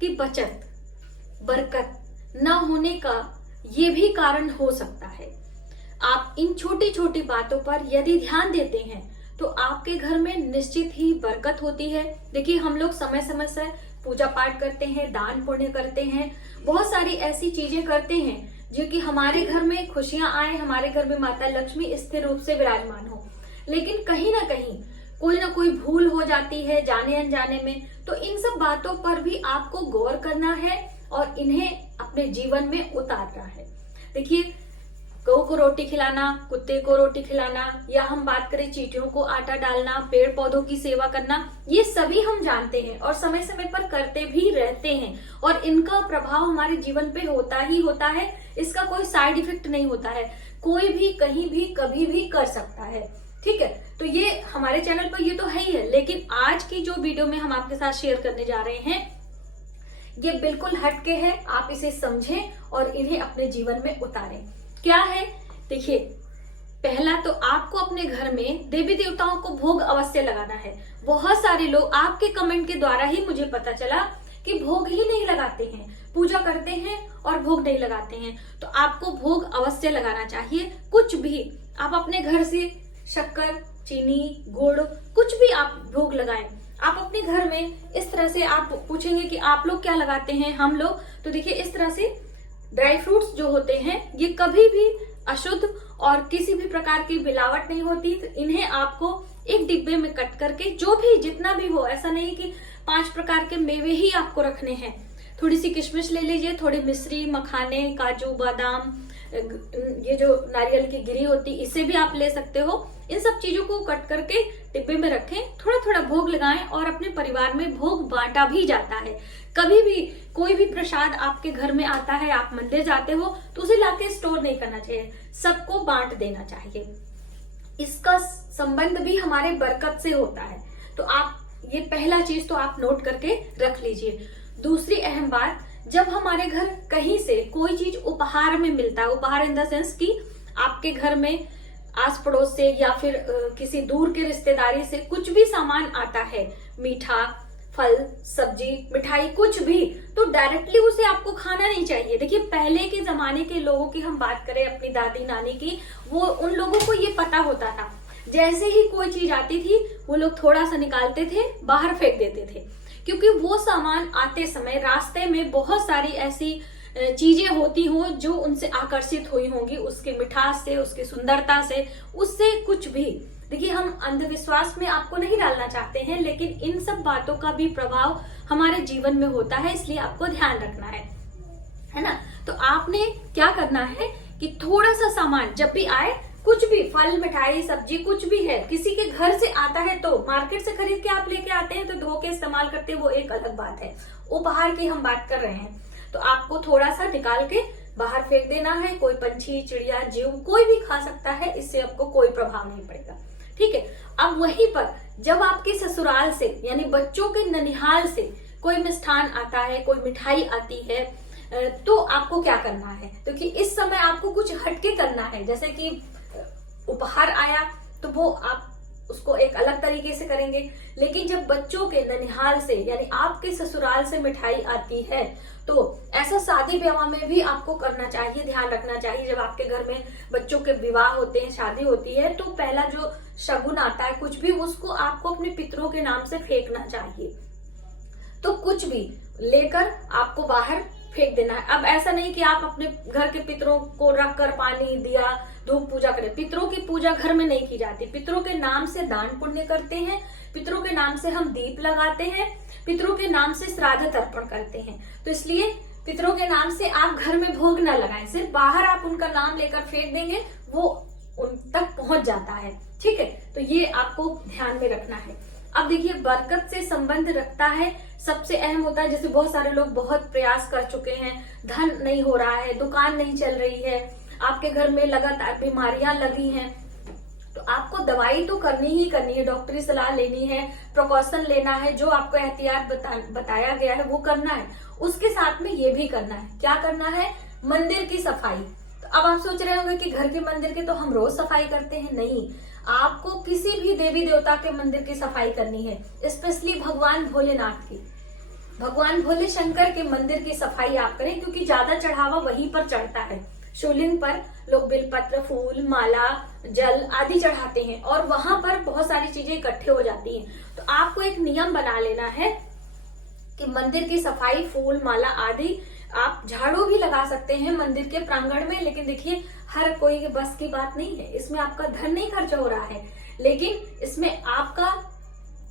की बचत, बरकत न होने का ये भी कारण हो सकता है। आप इन छोटी छोटी बातों पर यदि ध्यान देते हैं तो आपके घर में निश्चित ही बरकत होती है। देखिए, हम लोग समय समय से पूजा पाठ करते हैं, दान पुण्य करते हैं, बहुत सारी ऐसी चीजें करते हैं जो कि हमारे घर में खुशियां आए, हमारे घर में माता लक्ष्मी स्थिर रूप से विराजमान हो। लेकिन कहीं ना कहीं कोई ना कोई भूल हो जाती है जाने अनजाने में। तो इन सब बातों पर भी आपको गौर करना है और इन्हें अपने जीवन में उतारना है। देखिए, गौ को रोटी खिलाना, कुत्ते को रोटी खिलाना, या हम बात करें चींटियों को आटा डालना, पेड़ पौधों की सेवा करना, ये सभी हम जानते हैं और समय समय पर करते भी रहते हैं और इनका प्रभाव हमारे जीवन पे होता ही होता है। इसका कोई साइड इफेक्ट नहीं होता है, कोई भी कहीं भी कभी भी कर सकता है। ठीक है, तो ये हमारे चैनल पर ये तो है ही है, लेकिन आज की जो वीडियो में हम आपके साथ शेयर करने जा रहे हैं ये बिल्कुल हटके है। आप इसे समझें और इन्हें अपने जीवन में उतारें। क्या है, देखिए, पहला तो आपको अपने घर में देवी देवताओं को भोग अवश्य लगाना है। बहुत सारे लोग, आपके कमेंट के द्वारा ही मुझे पता चला कि भोग ही नहीं लगाते हैं, पूजा करते हैं और भोग नहीं लगाते हैं। तो आपको भोग अवश्य लगाना चाहिए। कुछ भी आप अपने घर से शक्कर, चीनी, गुड़, कुछ भी आप भोग लगाएं। आप अपने घर में इस तरह से, आप पूछेंगे कि आप लोग क्या लगाते हैं, हम लोग तो देखिए इस तरह से ड्राई फ्रूट्स जो होते हैं ये कभी भी अशुद्ध और किसी भी प्रकार की मिलावट नहीं होती। तो इन्हें आपको एक डिब्बे में कट करके, जो भी जितना भी हो, ऐसा नहीं कि 5 प्रकार के मेवे ही आपको रखने हैं। थोड़ी सी किशमिश ले लीजिए, थोड़ी मिश्री, मखाने, काजू, बादाम, ये जो नारियल की गिरी होती इसे भी आप ले सकते हो। इन सब चीजों को कट करके डिब्बे में रखें, थोड़ा थोड़ा भोग लगाएं और अपने परिवार में भोग बांटा भी जाता है। कभी भी कोई भी प्रसाद आपके घर में आता है, आप मंदिर जाते हो तो उसे लाके स्टोर नहीं करना चाहिए, सबको बांट देना चाहिए। इसका संबंध भी हमारे बरकत से होता है। तो आप ये पहला चीज तो आप नोट करके रख लीजिए। दूसरी अहम बात, जब हमारे घर कहीं से कोई चीज उपहार में मिलता है, उपहार इन द सेंस कि आपके घर में आस पड़ोस से या फिर किसी दूर के रिश्तेदारी से कुछ भी सामान आता है, मीठा, फल, सब्जी, मिठाई, कुछ भी, तो डायरेक्टली उसे आपको खाना नहीं चाहिए। देखिए, पहले के जमाने के लोगों की हम बात करें, अपनी दादी नानी की, वो उन लोगों को ये पता होता था, जैसे ही कोई चीज आती थी वो लोग थोड़ा सा निकालते थे, बाहर फेंक देते थे, क्योंकि वो सामान आते समय रास्ते में बहुत सारी ऐसी चीजें होती हो जो उनसे आकर्षित हुई होंगी, उसके मिठास से, उसकी सुंदरता से, उससे कुछ भी। देखिए, हम अंधविश्वास में आपको नहीं डालना चाहते हैं, लेकिन इन सब बातों का भी प्रभाव हमारे जीवन में होता है, इसलिए आपको ध्यान रखना है ना। तो आपने क्या करना है कि थोड़ा सा सामान जब भी आए, कुछ भी फल, मिठाई, सब्जी, कुछ भी है, किसी के घर से आता है तो मार्केट से खरीद के आप लेके आते हैं तो धो के इस्तेमाल करते हैं, वो एक अलग बात है। उपहार की हम बात कर रहे हैं, तो आपको थोड़ा सा निकाल के बाहर फेंक देना है। कोई पंछी, चिड़िया, जीव कोई भी खा सकता है, इससे आपको कोई प्रभाव नहीं पड़ेगा। ठीक है, अब वहीं पर जब आपके ससुराल से यानी बच्चों के ननिहाल से कोई मिष्ठान आता है, कोई मिठाई आती है, तो आपको क्या करना है, क्योंकि इस समय आपको कुछ हटके करना है। जैसे कि उपहार आया तो वो आप उसको एक अलग तरीके से करेंगे, लेकिन जब बच्चों के ननिहाल से यानी आपके ससुराल से मिठाई आती है तो ऐसा शादी विवाह में भी आपको करना चाहिए, ध्यान रखना चाहिए। जब आपके घर में बच्चों के विवाह होते हैं, शादी होती है, तो पहला जो शगुन आता है कुछ भी, उसको आपको अपने पितरों के नाम से फेंकना चाहिए। तो कुछ भी लेकर आपको बाहर फेंक देना है। अब ऐसा नहीं कि आप अपने घर के पितरों को रख कर पानी दिया, धूप पूजा करें। पितरों की पूजा घर में नहीं की जाती। पितरों के नाम से दान पुण्य करते हैं, पितरों के नाम से हम दीप लगाते हैं, पितरों के नाम से श्राद्ध तर्पण करते हैं। तो इसलिए पितरों के नाम से आप घर में भोग न लगाएं, सिर्फ बाहर आप उनका नाम लेकर फेंक देंगे, वो उन तक पहुंच जाता है। ठीक है, तो ये आपको ध्यान में रखना है। अब देखिए, बरकत से संबंध रखता है, सबसे अहम होता है, जैसे बहुत सारे लोग बहुत प्रयास कर चुके हैं, धन नहीं हो रहा है, दुकान नहीं चल रही है, आपके घर में लगातार बीमारियां लगी हैं, तो आपको दवाई तो करनी ही करनी है, डॉक्टरी सलाह लेनी है, प्रिकॉशन लेना है, जो आपको एहतियात बताया गया है वो करना है। उसके साथ में ये भी करना है, क्या करना है, मंदिर की सफाई। तो अब आप सोच रहे होंगे कि घर के मंदिर की तो हम रोज सफाई करते हैं, नहीं, आपको किसी भी देवी देवता के मंदिर की सफाई करनी है, स्पेशली भगवान भोलेनाथ की। भगवान भोले शंकर के मंदिर की सफाई आप करें, क्योंकि ज्यादा चढ़ावा वहीं पर चढ़ता है। शिवलिंग पर लोग बेलपत्र, फूल, माला, जल आदि चढ़ाते हैं और वहां पर बहुत सारी चीजें इकट्ठे हो जाती हैं। तो आपको एक नियम बना लेना है कि मंदिर की सफाई, फूल, माला आदि, आप झाड़ू भी लगा सकते हैं मंदिर के प्रांगण में, लेकिन देखिए हर कोई के बस की बात नहीं है, इसमें आपका धन नहीं खर्च हो रहा है, लेकिन इसमें आपका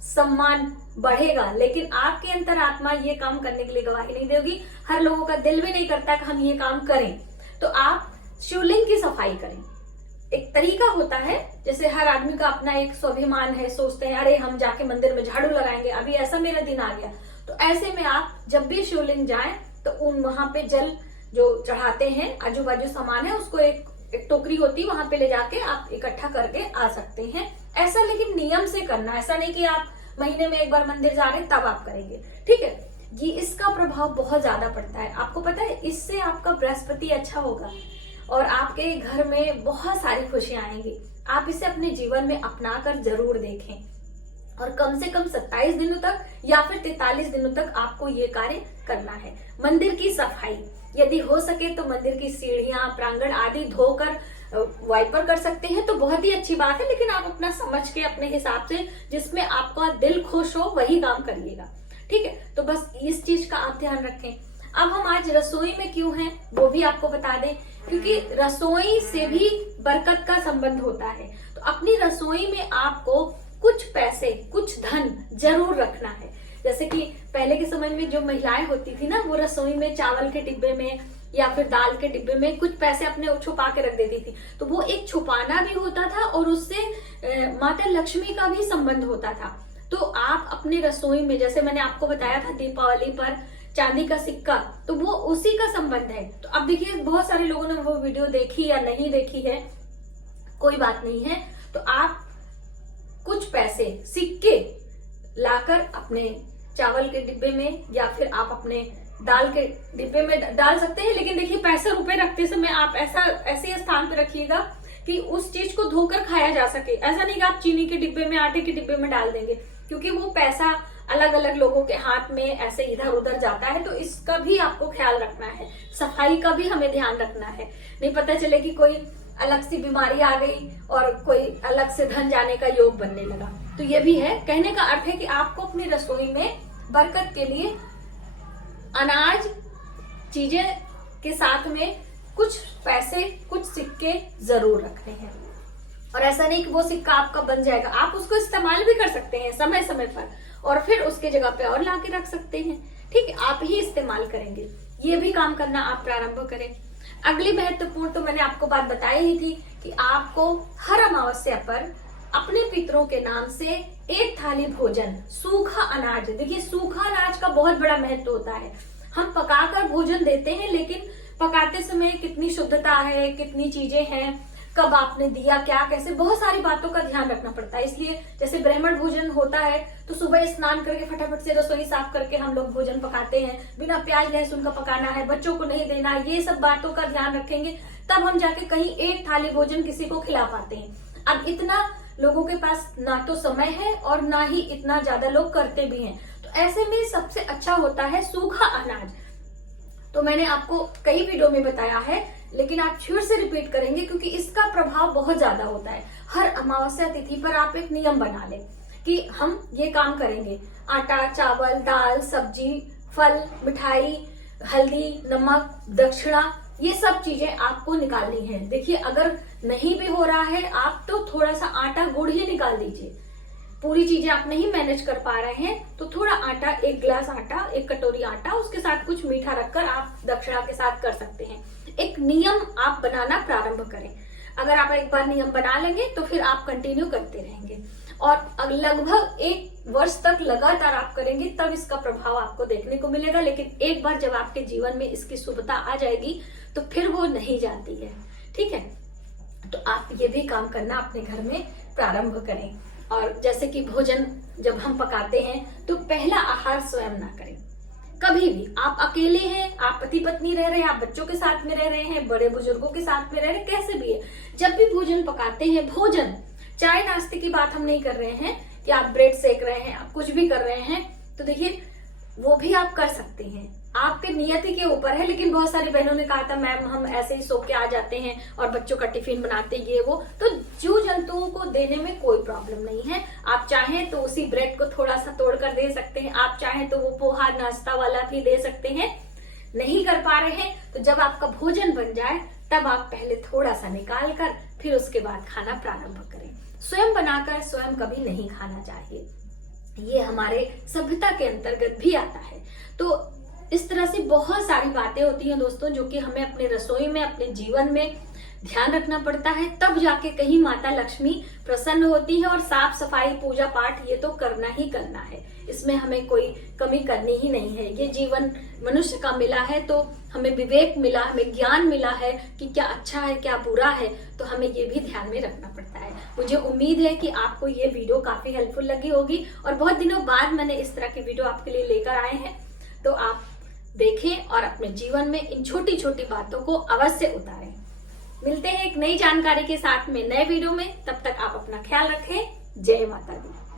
सम्मान बढ़ेगा, लेकिन आपके अंतरात्मा ये काम करने के लिए गवाही नहीं देगी। हर लोगों का दिल भी नहीं करता कि हम ये काम करें। तो आप शिवलिंग की सफाई करें। एक तरीका होता है, जैसे हर आदमी का अपना एक स्वाभिमान है, सोचते हैं अरे हम जाके मंदिर में झाड़ू लगाएंगे, अभी ऐसा मेरा दिन आ गया। तो ऐसे में आप जब भी शिवलिंग जाएं तो उन वहां पे जल जो चढ़ाते हैं, आजू बाजू सामान है, उसको एक टोकरी होती है, वहां पे ले जाके आप इकट्ठा करके आ सकते हैं। ऐसा लेकिन नियम से करना, ऐसा नहीं कि आप महीने में एक बार मंदिर जा रहे हैं तब आप करेंगे, ठीक है। ये इसका प्रभाव बहुत ज्यादा पड़ता है, आपको पता है, इससे आपका बृहस्पति अच्छा होगा और आपके घर में बहुत सारी खुशियां आएंगी। आप इसे अपने जीवन में अपनाकर जरूर देखें और कम से कम 27 दिनों तक या फिर 43 दिनों तक आपको ये कार्य करना है। मंदिर की सफाई, यदि हो सके तो मंदिर की सीढ़ियां, प्रांगण आदि धोकर वाइपर कर सकते हैं तो बहुत ही अच्छी बात है, लेकिन आप अपना समझ के, अपने हिसाब से, जिसमें आपका दिल खुश हो वही काम करिएगा, ठीक है। तो बस इस चीज का आप ध्यान रखें। अब हम आज रसोई में क्यों हैं वो भी आपको बता दें, क्योंकि रसोई से भी बरकत का संबंध होता है। तो अपनी रसोई में आपको कुछ पैसे, कुछ धन जरूर रखना है। जैसे कि पहले के समय में जो महिलाएं होती थी ना, वो रसोई में चावल के डिब्बे में या फिर दाल के डिब्बे में कुछ पैसे अपने छुपा के रख देती थी। तो वो एक छुपाना भी होता था और उससे माता लक्ष्मी का भी संबंध होता था। तो आप अपनी रसोई में, जैसे मैंने आपको बताया था दीपावली पर चांदी का सिक्का, तो वो उसी का संबंध है। तो अब देखिए बहुत सारे लोगों ने वो वीडियो देखी या नहीं देखी है, कोई बात नहीं है। तो आप कुछ पैसे, सिक्के लाकर अपने चावल के डिब्बे में या फिर आप अपने दाल के डिब्बे में डाल सकते हैं, लेकिन देखिए पैसे रुपए रखते समय आप ऐसे स्थान पे रखिएगा कि उस चीज को धोकर खाया जा सके। ऐसा नहीं कि आप चीनी के डिब्बे में, आटे के डिब्बे में डाल देंगे, क्योंकि वो पैसा अलग अलग लोगों के हाथ में ऐसे इधर उधर जाता है। तो इसका भी आपको ख्याल रखना है, सफाई का भी हमें ध्यान रखना है। नहीं पता चले कि कोई अलग सी बीमारी आ गई और कोई अलग से धन जाने का योग बनने लगा। तो ये भी है, कहने का अर्थ है कि आपको अपनी रसोई में बरकत के लिए अनाज, चीजें के साथ में कुछ पैसे, कुछ सिक्के जरूर रखने हैं। और ऐसा नहीं कि वो सिक्का आपका बन जाएगा, आप उसको इस्तेमाल भी कर सकते हैं समय समय पर और फिर उसके जगह पे और लाके रख सकते हैं, ठीक है। आप ही इस्तेमाल करेंगे, ये भी काम करना आप प्रारंभ करें। अगली महत्वपूर्ण तो मैंने आपको बात बताई ही थी कि आपको हर अमावस्या पर अपने पितरों के नाम से एक थाली भोजन, सूखा अनाज, देखिए सूखा अनाज का बहुत बड़ा महत्व होता है। हम पकाकर भोजन देते हैं, लेकिन पकाते समय कितनी शुद्धता है, कितनी चीजें हैं, कब आपने दिया, क्या, कैसे, बहुत सारी बातों का ध्यान रखना पड़ता है। इसलिए जैसे ब्राह्मण भोजन होता है तो सुबह स्नान करके फटाफट से रसोई साफ करके हम लोग भोजन पकाते हैं, बिना प्याज लहसुन का पकाना है, बच्चों को नहीं देना, ये सब बातों का ध्यान रखेंगे तब हम जाके कहीं एक थाली भोजन किसी को खिला पाते हैं। अब इतना लोगों के पास ना तो समय है और ना ही इतना ज्यादा लोग करते भी हैं, तो ऐसे में सबसे अच्छा होता है सूखा अनाज। तो मैंने आपको कई वीडियो में बताया है, लेकिन आप फिर से रिपीट करेंगे क्योंकि इसका प्रभाव बहुत ज्यादा होता है। हर अमावस्या तिथि पर आप एक नियम बना लें कि हम ये काम करेंगे। आटा, चावल, दाल, सब्जी, फल, मिठाई, हल्दी, नमक, दक्षिणा, ये सब चीजें आपको निकालनी है। देखिए अगर नहीं भी हो रहा है आप तो थोड़ा सा आटा, गुड़ ही निकाल दीजिए। पूरी चीजें आप नहीं मैनेज कर पा रहे हैं तो थोड़ा आटा, एक गिलास आटा, एक कटोरी आटा, उसके साथ कुछ मीठा रखकर आप दक्षिणा के साथ कर सकते हैं। एक नियम आप बनाना प्रारंभ करें। अगर आप एक बार नियम बना लेंगे तो फिर आप कंटिन्यू करते रहेंगे और लगभग 1 वर्ष तक लगातार आप करेंगे, तब इसका प्रभाव आपको देखने को मिलेगा। लेकिन एक बार जब आपके जीवन में इसकी शुभता आ जाएगी तो फिर वो नहीं जाती है, ठीक है। तो आप ये भी काम करना अपने घर में प्रारंभ करें। और जैसे कि भोजन जब हम पकाते हैं तो पहला आहार स्वयं ना करें कभी भी। आप अकेले हैं, आप पति पत्नी रह रहे हैं, आप बच्चों के साथ में रह रहे हैं, बड़े बुजुर्गों के साथ में रह रहे हैं, कैसे भी है, जब भी भोजन पकाते हैं, भोजन, चाय नाश्ते की बात हम नहीं कर रहे हैं कि आप ब्रेड सेक रहे हैं, आप कुछ भी कर रहे हैं, तो देखिए वो भी आप कर सकते हैं, आपके नियति के ऊपर है। लेकिन बहुत सारी बहनों ने कहा था मैम हम ऐसे ही सो के आ जाते हैं और बच्चों का टिफिन बनाते ये वो, तो जीव जंतुओं को देने में कोई प्रॉब्लम नहीं है। आप चाहें तो उसी ब्रेड को थोड़ा सा तोड़कर दे सकते हैं, आप चाहें तो वो पोहा नाश्ता वाला भी दे सकते हैं। नहीं कर पा रहे हैं तो जब आपका भोजन बन जाए तब आप पहले थोड़ा सा निकाल कर फिर उसके बाद खाना प्रारंभ करें। स्वयं बनाकर स्वयं कभी नहीं खाना चाहिए, ये हमारे सभ्यता के अंतर्गत भी आता है। तो इस तरह से बहुत सारी बातें होती हैं दोस्तों, जो कि हमें अपने रसोई में, अपने जीवन में ध्यान रखना पड़ता है, तब जाके कहीं माता लक्ष्मी प्रसन्न होती है। और साफ सफाई, पूजा पाठ ये तो करना ही करना है, इसमें हमें कोई कमी करनी ही नहीं है। ये जीवन मनुष्य का मिला है तो हमें विवेक मिला, हमें ज्ञान मिला है कि क्या अच्छा है क्या बुरा है, तो हमें ये भी ध्यान में रखना पड़ता है। मुझे उम्मीद है कि आपको ये वीडियो काफी हेल्पफुल लगी होगी और बहुत दिनों बाद मैंने इस तरह की वीडियो आपके लिए लेकर आए हैं, तो आप देखें और अपने जीवन में इन छोटी छोटी बातों को अवश्य उतारें। मिलते हैं एक नई जानकारी के साथ में नए वीडियो में, तब तक आप अपना ख्याल रखें। जय माता दी।